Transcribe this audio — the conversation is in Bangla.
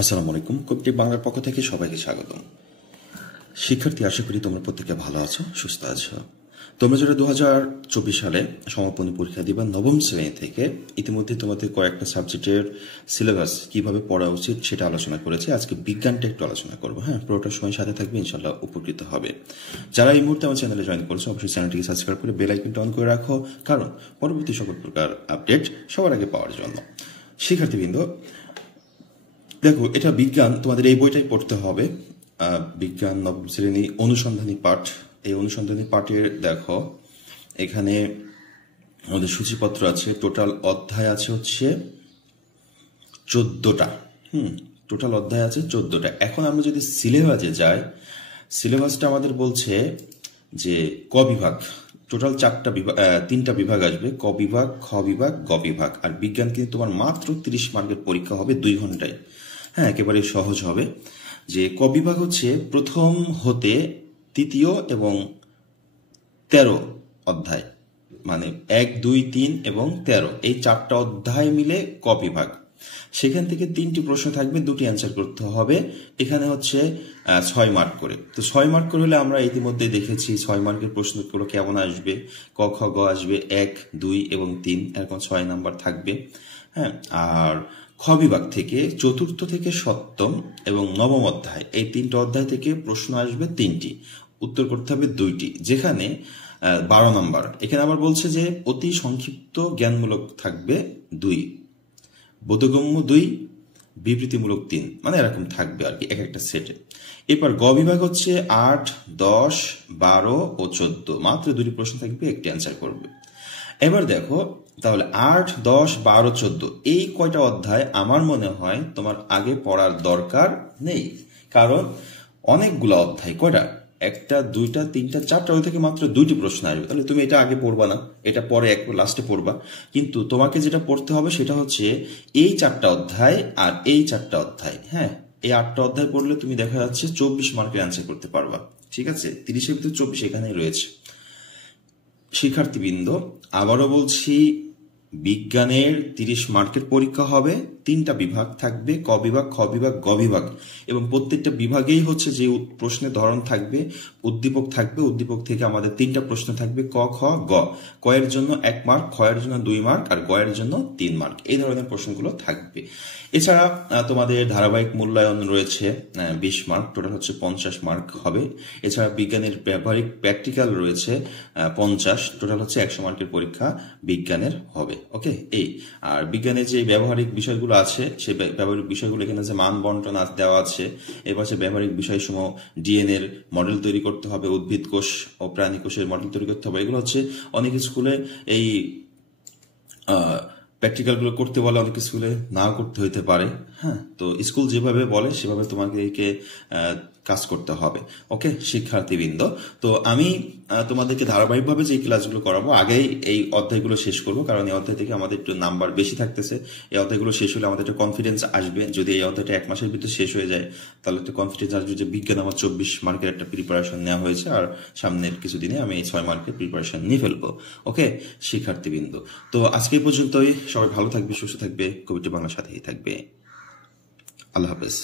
আসসালামু আলাইকুম। কবিটি বাংলার পক্ষ থেকে সবাইকে স্বাগতম। শিক্ষার্থী, আশা করি তোমরা প্রত্যেকে ভালো আছো, সুস্থ আছো। তোমরা যারা 2024 সালে সমাপনী পরীক্ষা দিবা নবম শ্রেণী থেকে, ইতিমধ্যে তোমাদের কয়েকটা সাবজেক্টের সিলেবাস কিভাবে পড়া উচিত সেটা আলোচনা করেছে। আজকে বিজ্ঞানটা একটু আলোচনা করবো। হ্যাঁ, পুরোটা সময় সাথে থাকবে, ইনশাল্লাহ উপকৃত হবে। যারা এই মুহূর্তে আমার চ্যানেলে জয়েন করেছো, অবশ্যই চ্যানেলটিকে সাবস্ক্রাইব করে বেল আইকনটা অন করে রাখো, কারণ পরবর্তী সকল প্রকার আপডেট সবার আগে পাওয়ার জন্য। শিক্ষার্থীবৃন্দ, দেখো, এটা বিজ্ঞান, তোমাদের এই বইটাই পড়তে হবে। বিজ্ঞান নবম শ্রেণী অনুসন্ধানী পাঠ। এই অনুসন্ধানী পাঠের দেখো, এখানে আমাদের সূচিপত্র আছে। টোটাল অধ্যায় আছে হচ্ছে 14টা। টোটাল অধ্যায় আছে 14টা। এখন আমরা যদি সিলেবাসে যাই, সিলেবাসটা আমাদের বলছে যে ক বিভাগ, টোটাল 3টা বিভাগ আসবে। ক বিভাগ, খ বিভাগ, গ বিভাগ। আর বিজ্ঞান কিন্তু তোমার মাত্র 30 মার্কের পরীক্ষা হবে 2 ঘন্টায়। হ্যাঁ, একেবারে সহজ হবে। যে ক বিভাগ হচ্ছে প্রথম হতে তৃতীয় এবং 13 অধ্যায়, মানে 1, 2, 3 এবং 13, এই 4টা অধ্যায় মিলে ক বিভাগ। সেখান থেকে 3টি প্রশ্ন থাকবে, 2টি অ্যান্সার করতে হবে। এখানে হচ্ছে 6 মার্ক করে। তো 6 মার্ক করে হলে আমরা ইতিমধ্যে দেখেছি 6 মার্কের প্রশ্নগুলো কেমন আসবে। ক, খ, গ আসবে 1, 2 এবং 3, এরকম 6 নাম্বার থাকবে। হ্যাঁ, আর খ বিভাগ থেকে 4র্থ থেকে 7ম এবং 9ম অধ্যায়, এই 3টা অধ্যায় থেকে প্রশ্ন আসবে 3টি, উত্তর করতে হবে 2টি, যেখানে 12 নাম্বার। এখানে আবার বলছে যে অতি সংক্ষিপ্ত জ্ঞানমূলক থাকবে 2, বোধগম্য 2, বিবৃতিমূলক 3, মানে এরকম থাকবে আর কি এক একটা সেটে। এরপর গ বিভাগ হচ্ছে 8, 10, 12 ও 14, মাত্র 2টি প্রশ্ন থাকবে, একটি অ্যান্সার করবে। এবার দেখো, তাহলে 8, 10, 12, 14 এই কয়টা অধ্যায় আমার মনে হয় তোমার আগে পড়ার দরকার নেই, কারণ অনেকগুলো অধ্যায়। কয়টা? 1টা, 2টা, 3টা, 4টা, ওই থেকে মাত্র 2টি প্রশ্ন আসবে। তাহলে তুমি এটা আগে পড়বা না, এটা পরে লাস্টে পড়বা। কিন্তু তোমাকে যেটা পড়তে হবে সেটা হচ্ছে এই 4টা অধ্যায় আর এই 4টা অধ্যায়। হ্যাঁ, এই 8টা অধ্যায় পড়লে তুমি দেখা যাচ্ছে 24 মার্কের অ্যান্সার করতে পারবা। ঠিক আছে, 30-এর ভিতরে 24 এখানেই রয়েছে। শিক্ষার্থীবৃন্দ, আবারও বলছি, বিজ্ঞানের 30 মার্কের পরীক্ষা হবে। 3টা বিভাগ থাকবে, ক বিভাগ, খ বিভাগ, গ বিভাগ, এবং প্রত্যেকটা বিভাগেই হচ্ছে যে প্রশ্নের ধরন থাকবে, উদ্দীপক থাকবে। উদ্দীপক থেকে আমাদের 3টা প্রশ্ন থাকবে, ক, খ, গ। ক এর জন্য 1 মার্ক, খ এর জন্য 2 মার্ক, আর গ এর জন্য 3 মার্ক। এই ধরনের প্রশ্নগুলো থাকবে। এছাড়া তোমাদের ধারাবাহিক মূল্যায়ন রয়েছে 20 মার্ক, টোটাল হচ্ছে 50 মার্ক হবে। এছাড়া বিজ্ঞানের ব্যবহারিক প্র্যাকটিক্যাল রয়েছে 50, টোটাল হচ্ছে 100 মার্কের পরীক্ষা বিজ্ঞানের হবে। ওকে, এই আর বিজ্ঞানের যে ব্যবহারিক বিষয়গুলো আছে, সেই ব্যবহারিক বিষয়গুলো এখানে যে মান বন্টন দেওয়া আছে। এরপর যে ব্যবহারিক বিষয়সমূহ, ডিএনএ এর মডেল তৈরি করতে হবে, উদ্ভিদ কোষ ও প্রাণী কোষের মডেল তৈরি করতে হবে। এগুলো হচ্ছে অনেক স্কুলে এই প্র্যাকটিক্যালগুলো করতে বলে, অনেক স্কুলে নাও করতে হইতে পারে। হ্যাঁ, তো স্কুল যেভাবে বলে সেভাবে তোমাকে কাজ করতে হবে। ওকে শিক্ষার্থীবৃন্দ, তো আমি তোমাদেরকে ধারাবাহিকভাবে যে ক্লাসগুলো করাবো, আগেই এই অধ্যায়গুলো শেষ করবো, কারণ এই অধ্যায় থেকে আমাদের একটু নাম্বার বেশি থাকতেছে। এই অধ্যায়গুলো শেষ হলে আমাদের একটা কনফিডেন্স আসবে। যদি এই অধ্যায়টা 1 মাসের ভিতরে শেষ হয়ে যায়, তাহলে একটা কনফিডেন্স আসবে যে বিজ্ঞান আমার 24 মার্কের একটা প্রিপারেশন নেওয়া হয়েছে, আর সামনের কিছুদিনে আমি এই 6 মার্কের প্রিপারেশন নিয়ে ফেলবো। ওকে শিক্ষার্থীবৃন্দ, তো আজকে পর্যন্তই। সবাই ভালো থাকবে, সুস্থ থাকবে, কবিটি বাংলার সাথেই থাকবে। আল্লাহ হাফেজ।